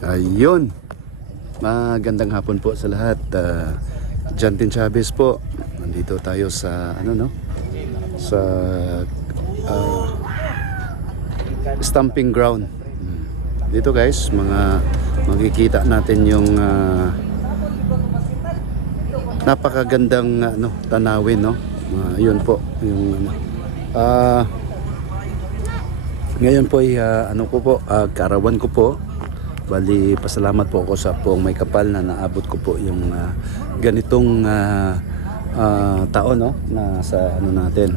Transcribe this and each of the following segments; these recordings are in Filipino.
Ayun. Magandang hapon po sa lahat. Uh, Jantin Chavez po. Nandito tayo sa ano no? Sa ah, stamping ground. Hmm. Dito guys, mga makikita natin yung ah, napakagandang ano, tanawin no. Ah, yun po yung ano. Ah ngayon po ay ah, ano ko po, ah, karawan ko po. Bali, pasalamat po ako sa poong may kapal na naabot ko po yung ah, ganitong ah, ah, taon no na sa ano natin.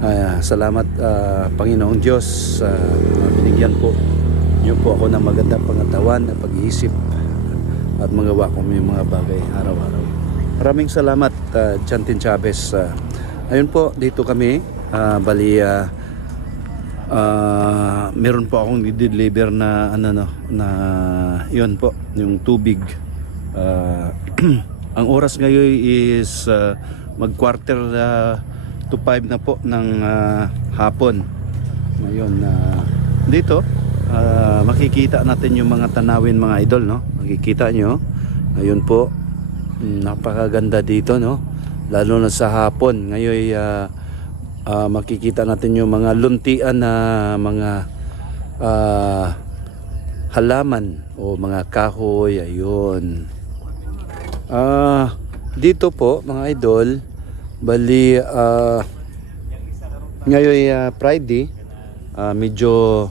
Ah, salamat ah, Panginoong Diyos sa binigyan po niyo po ako ng magandang pangatawan at pag-iisip at magawa ko yung mga bagay araw-araw. Maraming salamat uh, Chantin Chavez. Ah, ayun po, dito kami. ah, bali, ah, Ah, meron po akong i-deliver na ano no na yun po yung tubig. Ah, ang oras ngayon is ah, mag quarter ah, to 5 na po ng ah, hapon. Ngayon na dito ah, makikita natin yung mga tanawin mga idol no? Makikita nyo ayun po napakaganda dito no? Lalo na sa hapon. Ngayon ah, ah, makikita natin yung mga luntian na mga ah, halaman o mga kahoy. Ayun. Ah dito po mga idol bali ah, ngayon ah, Friday. Ah, medyo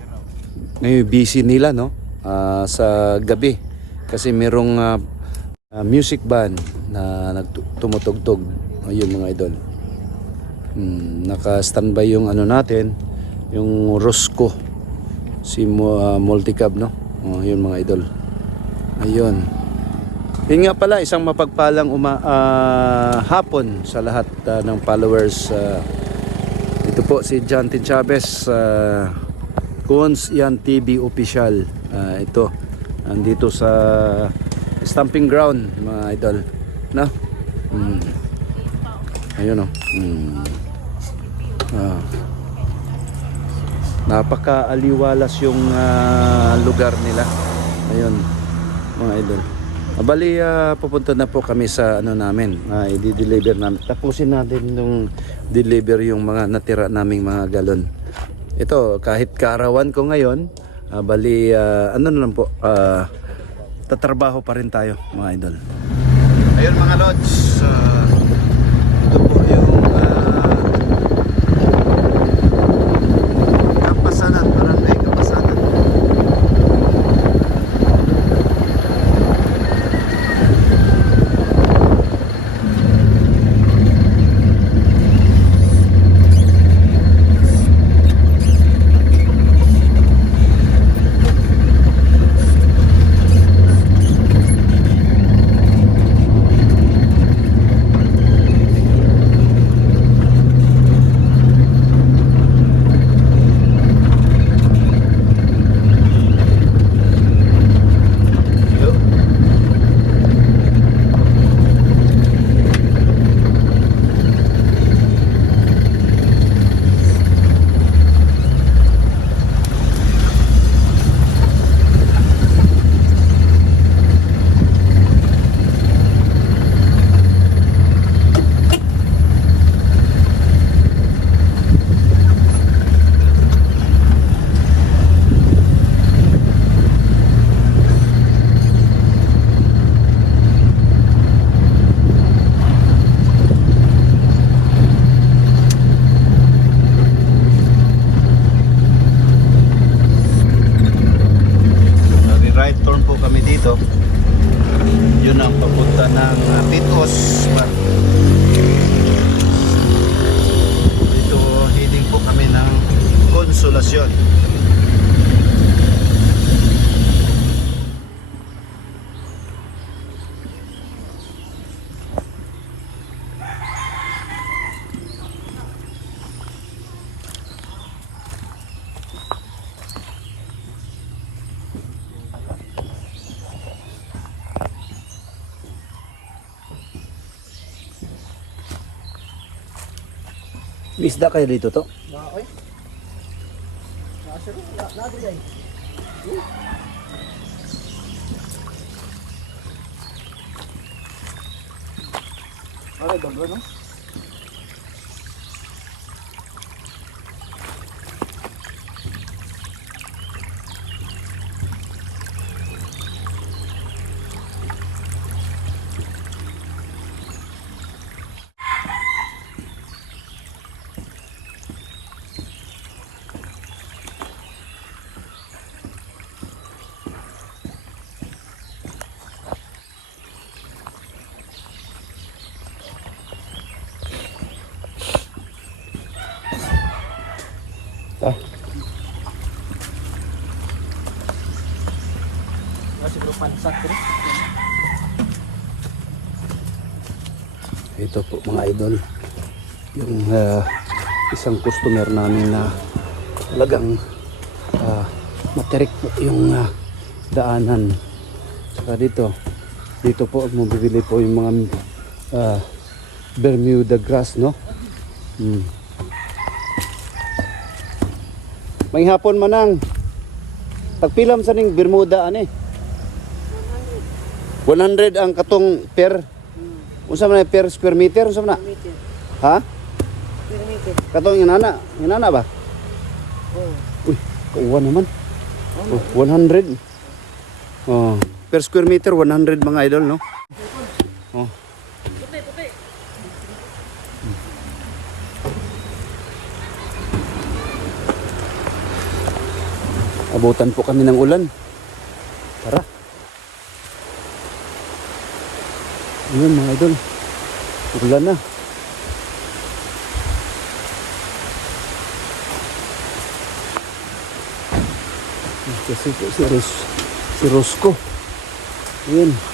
ngayon busy nila no? Ah, sa gabi. Kasi merong ah, music band na nagtumutugtog ayun mga idol Hmm, naka-standby yung ano natin, yung Rosco. Si ah, multicab, no? Oh, yun mga idol. Ayun. Yun nga pala, isang mapagpalang uma, ah, hapon sa lahat ah, ng followers. ah. ito po si Jantin Chavez, uh, Cons Yan TV Official. Ah, ito, andito sa stamping ground, mga idol. No? Hmm. Ayun o. Hmm. Ah. Napaka-aliwalas yung ah, lugar nila. Ayun, mga idol. Ah, Bali, ah, pupunta na po kami sa ano namin. Ah, i-deliver namin. Tapusin natin yung deliver yung mga natira naming mga galon. Ito, kahit kaarawan ko ngayon, ah, bali, ah, ano na lang po, ah, tatrabaho pa rin tayo, mga idol. Ayun mga lods, ah, ito po yung ah, Kapasanan, Barangay Kapasanan. Yo. Nag-right turn po kami dito. Yun ang papunta ng uh, Pitos Bar. Dito heading po kami ng Konsolasyon. May isda kayo dito to? Okay. Ano, dobro, no? Pansak rin. ito po mga idol. Yung ah, isang customer namin na talagang uh, materik po yung ah, daanan. Saka dito, dito po mabibili po yung mga ah, Bermuda grass, no? Hmm. May hapon manang. Tagpilam sa ning Bermuda ani. 100 ang katong per Unsa man per square meter unsa man. Ha? Per meter. Katong inana, inana ba? Oo. Uy, kauwa naman. Oh, 100. Oh, per square meter 100 mga idol, no? Oh. Abutan po kami ng ulan. Tara. Ayun mga idol. Ulan na. Kasi po si, Ros si Rosco. Ayun.